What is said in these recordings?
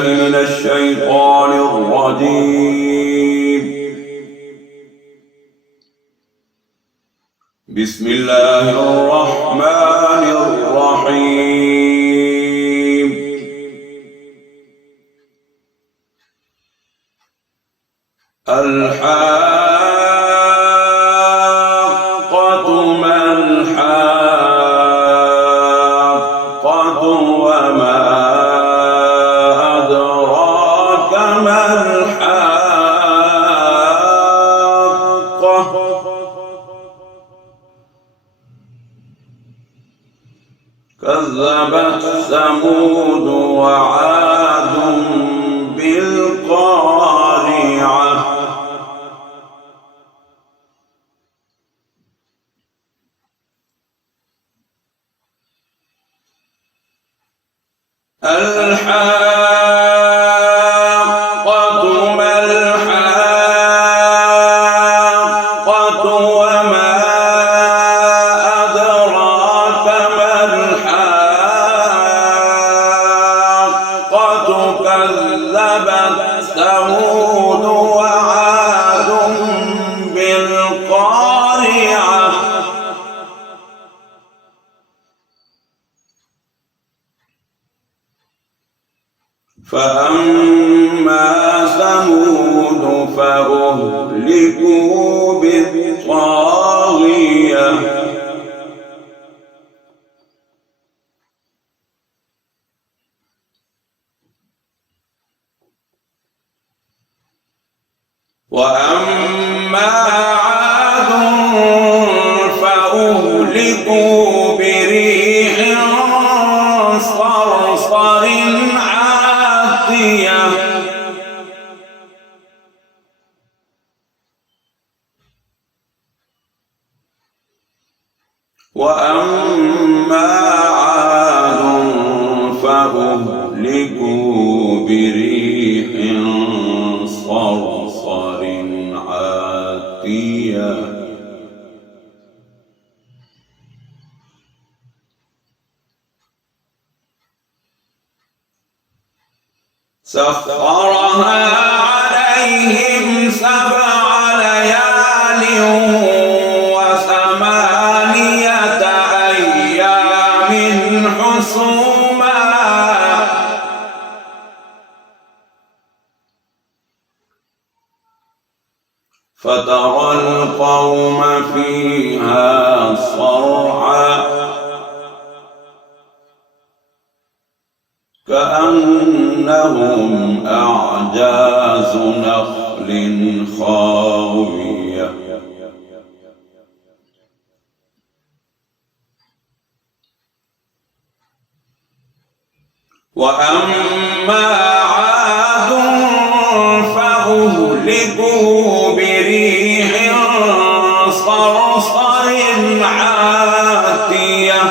بالله من الشيطان الرجيم. بسم الله الرحمن الرحيم. الحاقة ما الحاقة وما أدراك ما الحاقة. كذبت ثمود وعاد بالقارعة. الحاقة ما الحاقة وما أدراك ما الحاقة. كذبت ثمود وعاد بالقارعة. فأما ثمود فأهلكوا بالطاغية. وأما عاد فأهلكوا بريح صرصر عاتية. وأما عاد فأهلكوا بريح صرصر عاتية. سخرها عليهم 7 ليال و8 أيام حسوما. فترى القوم فيها صرعى كأنهم أعجاز نخل خاوية. وأما عاد فأهلكوا بريح صرصر عاتية.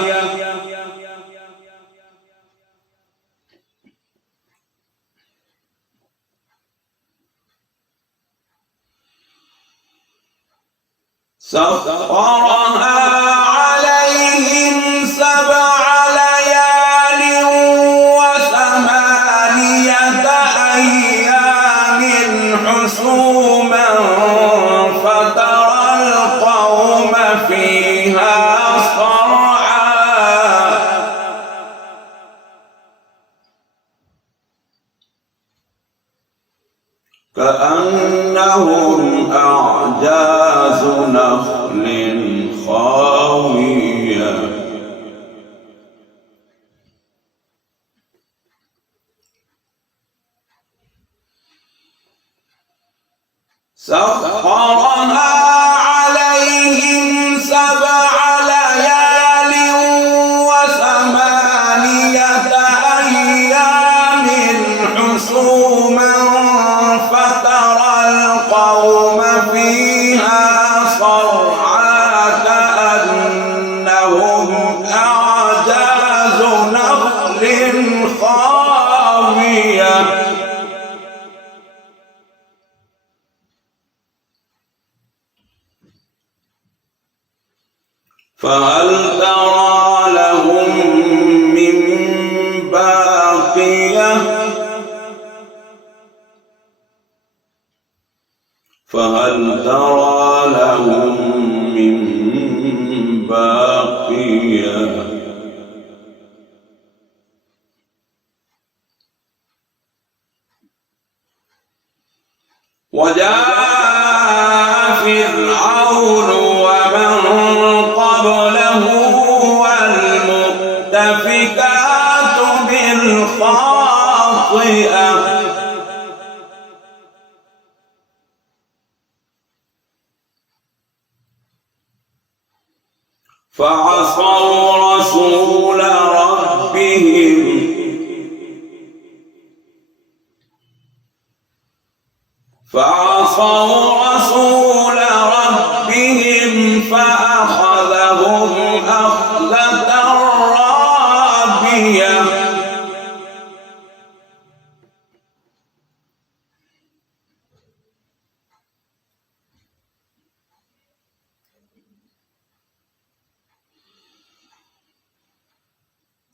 سخرها عليهم 7 ليال و8 أيام حسوما. فترى القوم فيها صرعى كأنهم أعجاز نخل خاوية. سخرها عليهم 7 ليال و8 أيام حسوما. فترى القوم فيها صرعى كأنهم أعجاز نخل خاوية. فهل ترى لهم من باقية. خاطئة فعصوا رسول ربهم فأخذهم أخذة رابية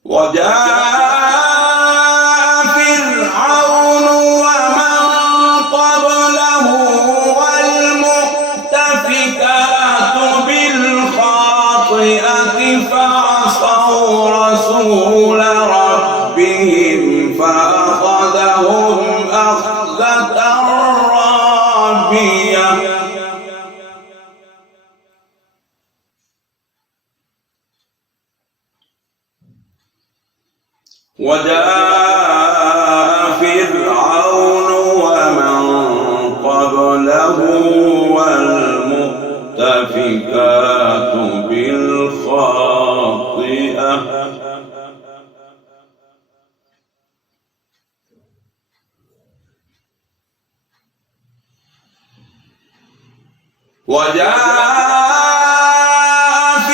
وجاء فرعون ومن قبله والمؤتفكات بالخاطئة فعصوا رسول ربهم فأخذهم أخذة رابية وجاء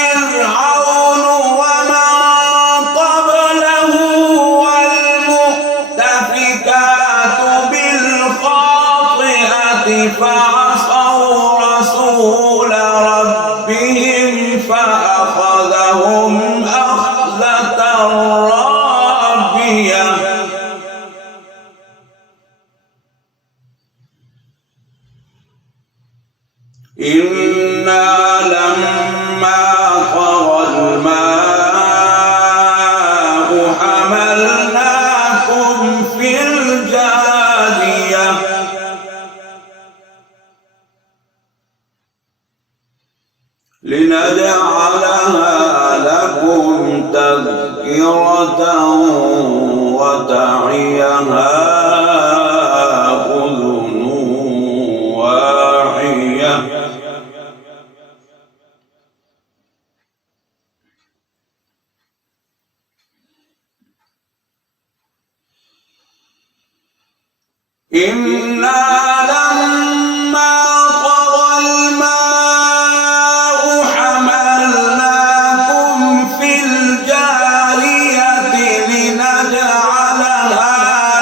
فرعون ومن قبله والمؤتفكات بالخاطئة فعصوا رسول ربهم فأخذهم أخذة رابية إنا لما طغى الماء حملناكم في الجارية لنجعلها لكم تذكرة وتعيها أذن واعية إنا لما طغى الماء حملناكم في الجارية لنجعلها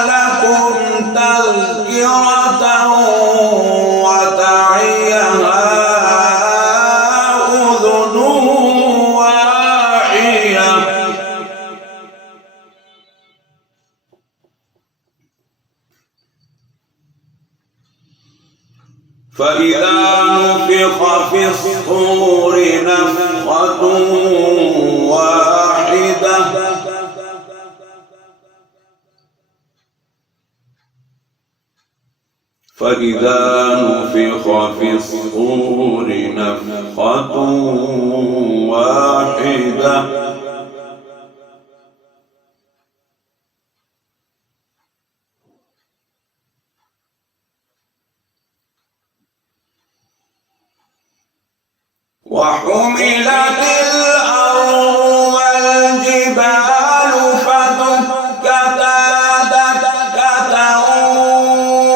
لكم تذكرة وتعيها أذن واعية فإذا نفخ في الصور نفخة واحدة فإذا نفخ في الصور نفخة واحدة وحملت الأرض والجبال فدكتا دكة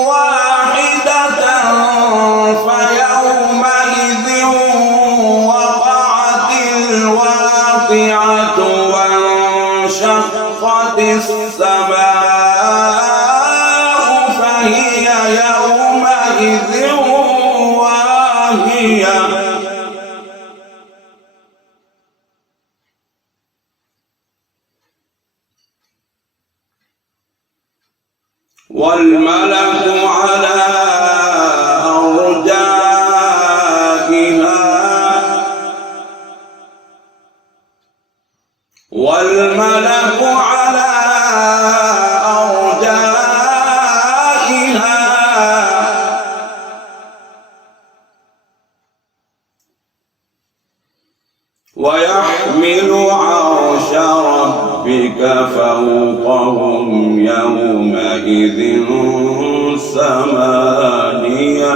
واحدة فيومئذ وقعت الواقعة وانشقت السماء فهي يومئذ واهية والملك على أرجائها ويحمل عرش ربك ربك فوقهم يومئذ ثمانية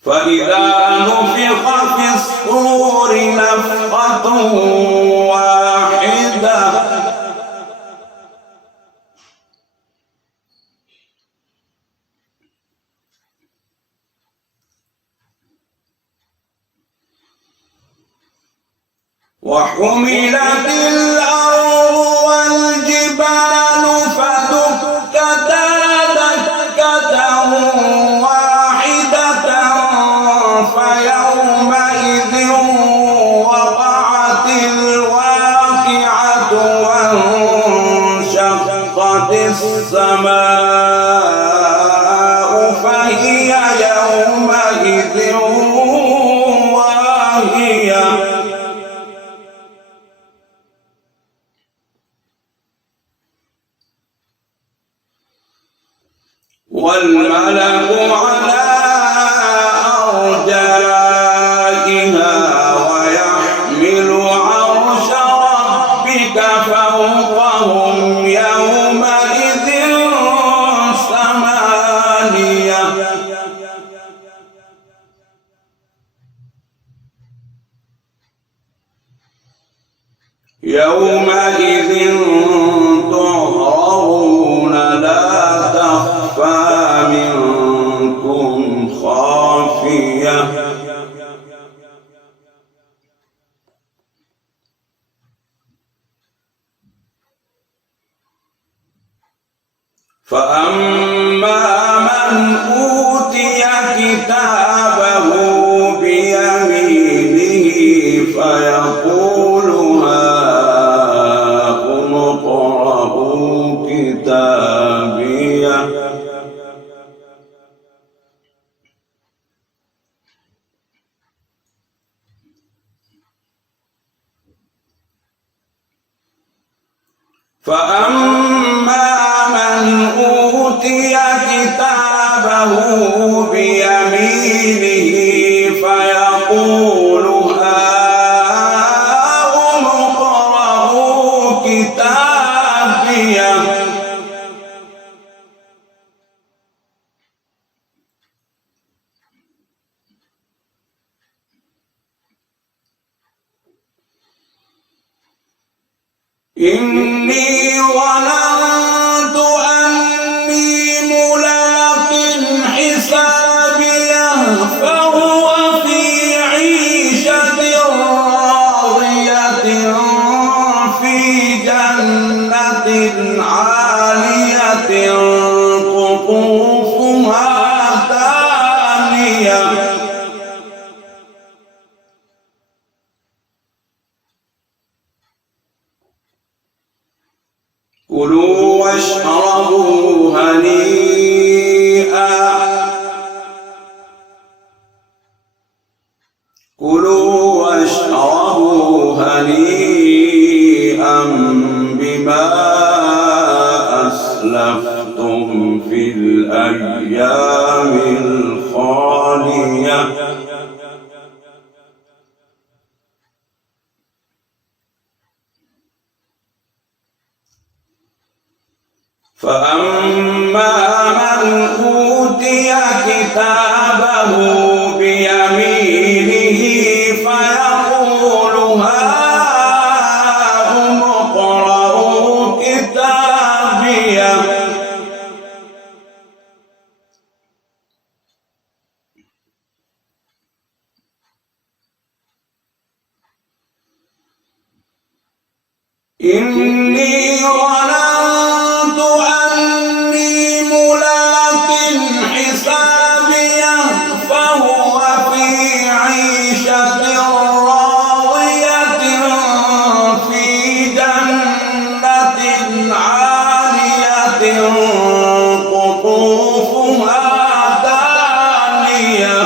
فإذا نفخ في الصور نفخة واحدة وحملت الأرض والجبال فدكتا دكة واحدة فيومئذ وقعت الواقعة وانشقت السماء فهي يومئذ واهية والملك على أرجائها ويحمل عرش ربك فوقهم يومئذ ثمانية يومئذ تعرضون لا تخفى منكم خافية فأما من أوتي كتابه بيمينه فيقول هاؤم اقرءوا كتابيه فأما من أوتي كتابه بيمينه فيقول هاؤم اقرءوا كتابيه إني ظننت أني ملاق حسابيه فهو في عيشة راضية في جنة عالية قطوفها دانية كلوا واشربوا هنيئا بما أسلفتم في الأيام الخالية فأما من أوتي كتابه بيمينه فيقول هاؤم اقرءوا كتابيه إني ظننت أني ملاق حسابيه فهو في عيشة راضية في جنة عالية قطوفها دانية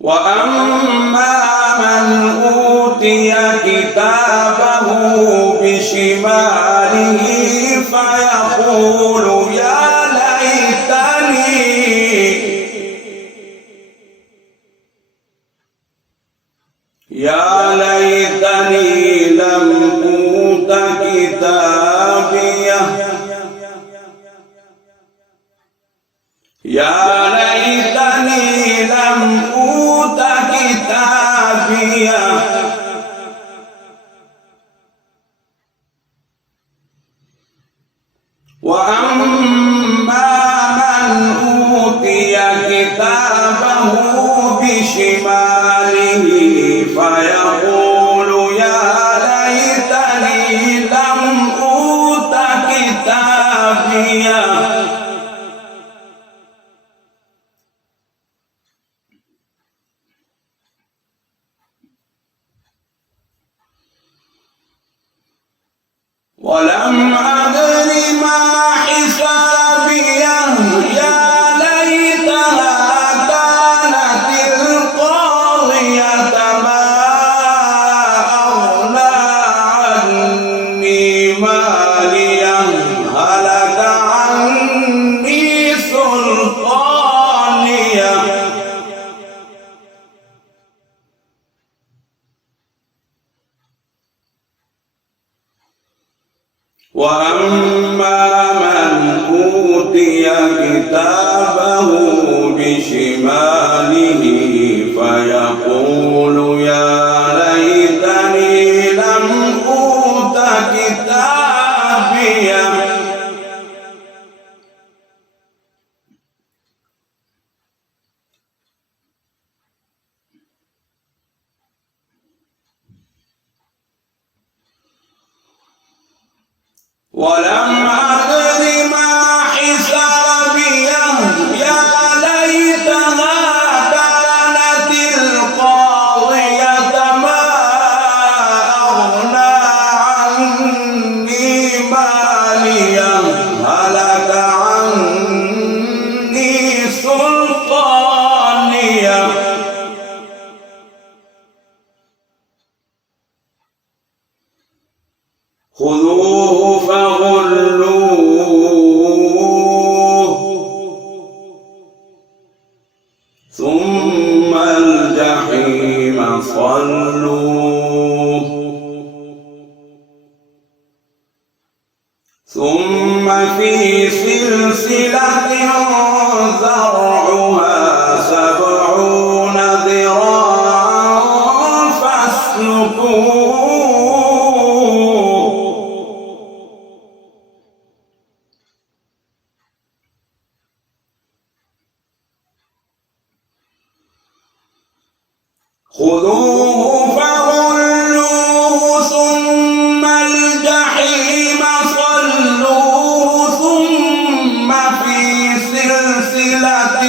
وأما من أوتي كتابه بشماله فيقول يا ليتني لم أوت كتابيه يا ليتني لم أوت كتابيه وأما من أوتي كتابه بشماله فيقول يا ليتني لم أوت كتابيه ولم أدر ما حسابيه يا ليتها كانت القاضية ما أغنى عني ماليه هلك عني سلطانيه وأما من أوتي كتابه بشماله فيقول يا ليتني لم أوت كتابيه ولم أدر ما حسابيه يا ليتها كانت القاضية ما أغنى عني ماليه هلك عني سلطانيه خذوه فغلوه ثم الجحيم صلوه ثم في سلسلة ذرعها 70 ذراعا فاسلكوه خذوه فغلوه ثم الجحيم صلوه ثم في سلسلة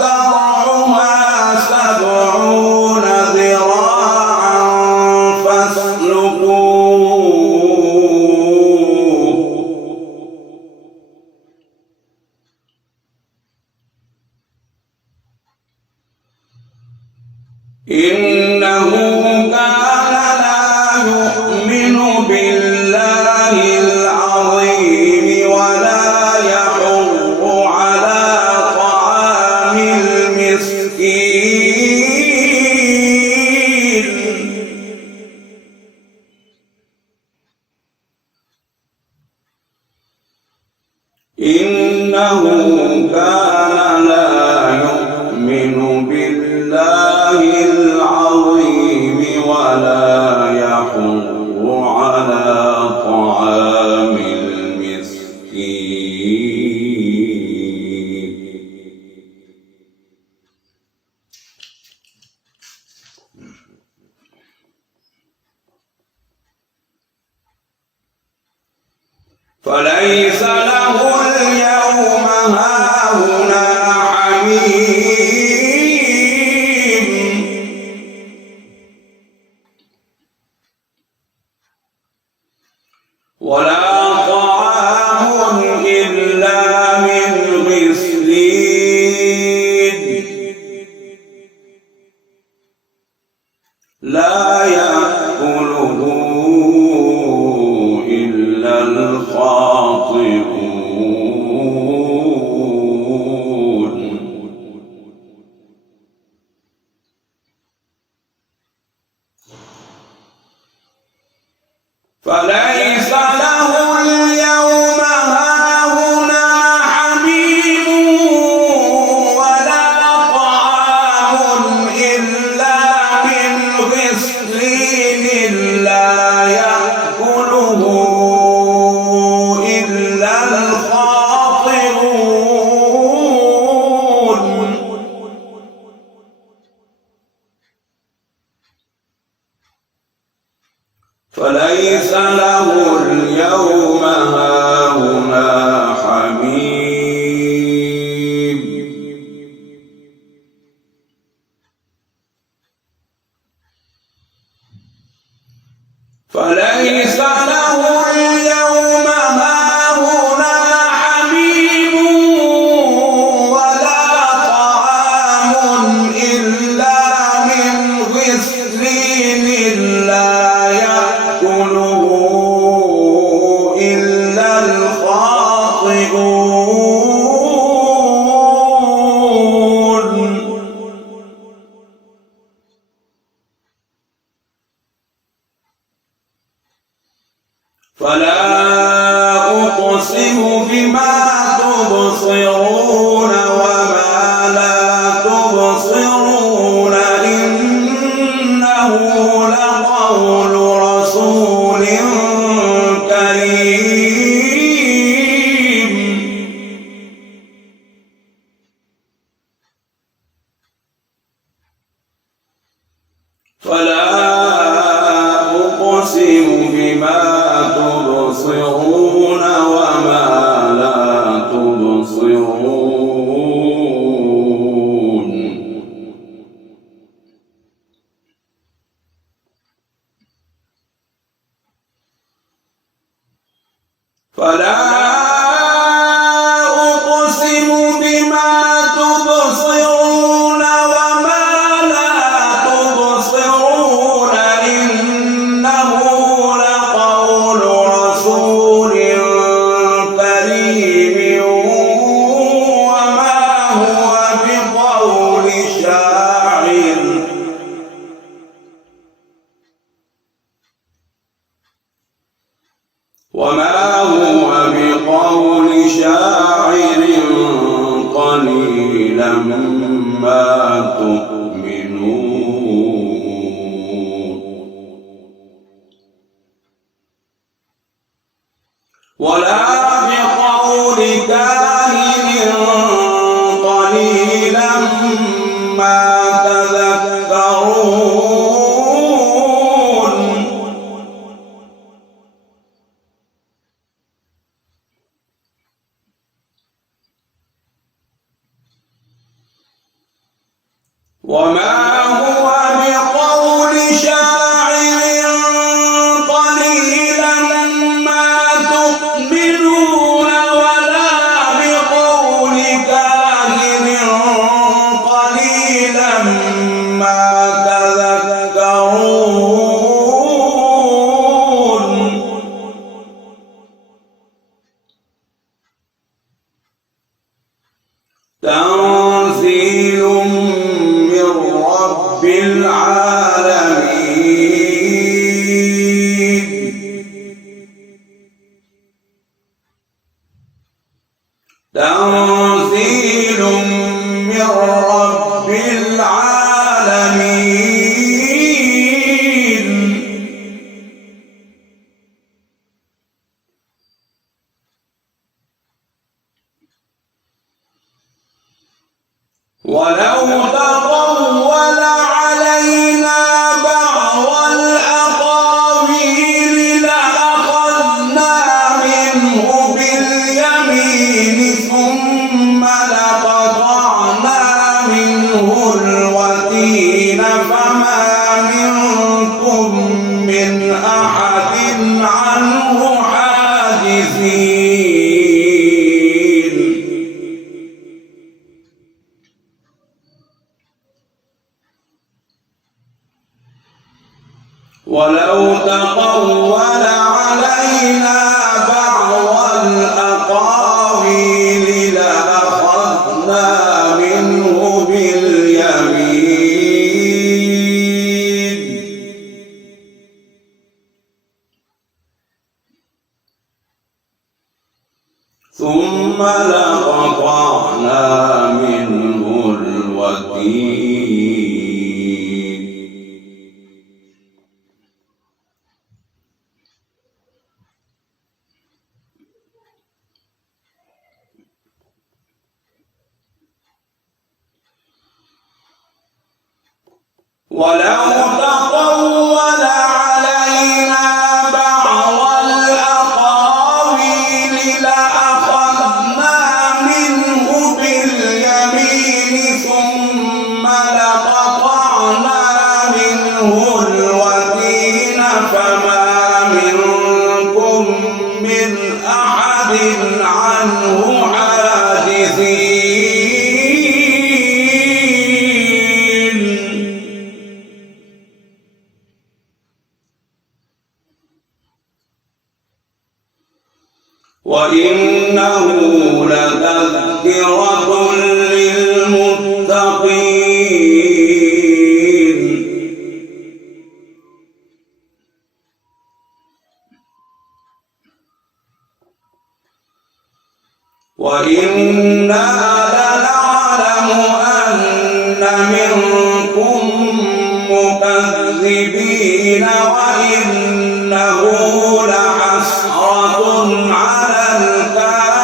ذرعها 70 ذراعا فاسلكوه إنه كان لا يؤمن بالله العظيم ولا يحض على طعام المسكين إنه كان لا يؤمن بالله العظيم ولا يحض على طعام المسكين فليس له اليوم هاهنا فلا أقسم بما تبصرون وما لا تبصرون إنه لقول رسول كريم وما هو بقول شاعر قليلا ما تؤمنون ولا بقول كاهن قليلا ما تذكرون وما هو بقول شاعر قليلا ما تؤمنون ولا بقول كاهن قليلا ما تذكرون تنزيل رب العالمين تنزيل من رب العالمين ولو تقول علينا بعض الأقاويل لأخذنا منه باليمين ثم لقطعنا منه الوتين فما منكم من أحد عنه حاجزين ولو تقول علينا بعض الأقاويل لأخذنا منه باليمين ثم لقطعنا منه الوتين ولو تقول علينا بعض الأقاويل لأخذنا منه باليمين ثم لقطعنا منه الوتين فما منكم من أحد عنه حاجزين وإنه لتذكرة للمتقين وإنا لنعلم أن منكم مكذبين وإنه لحسرة على الكافرين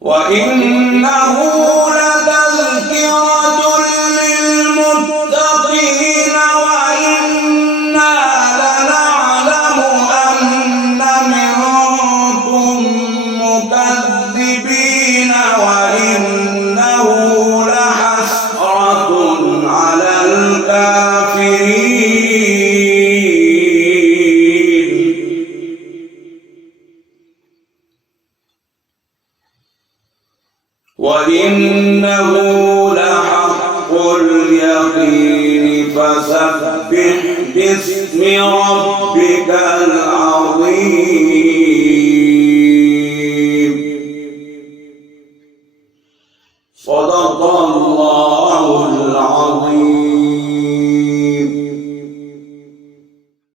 وإنه لتذكرة اليقين فسبح باسم ربك العظيم.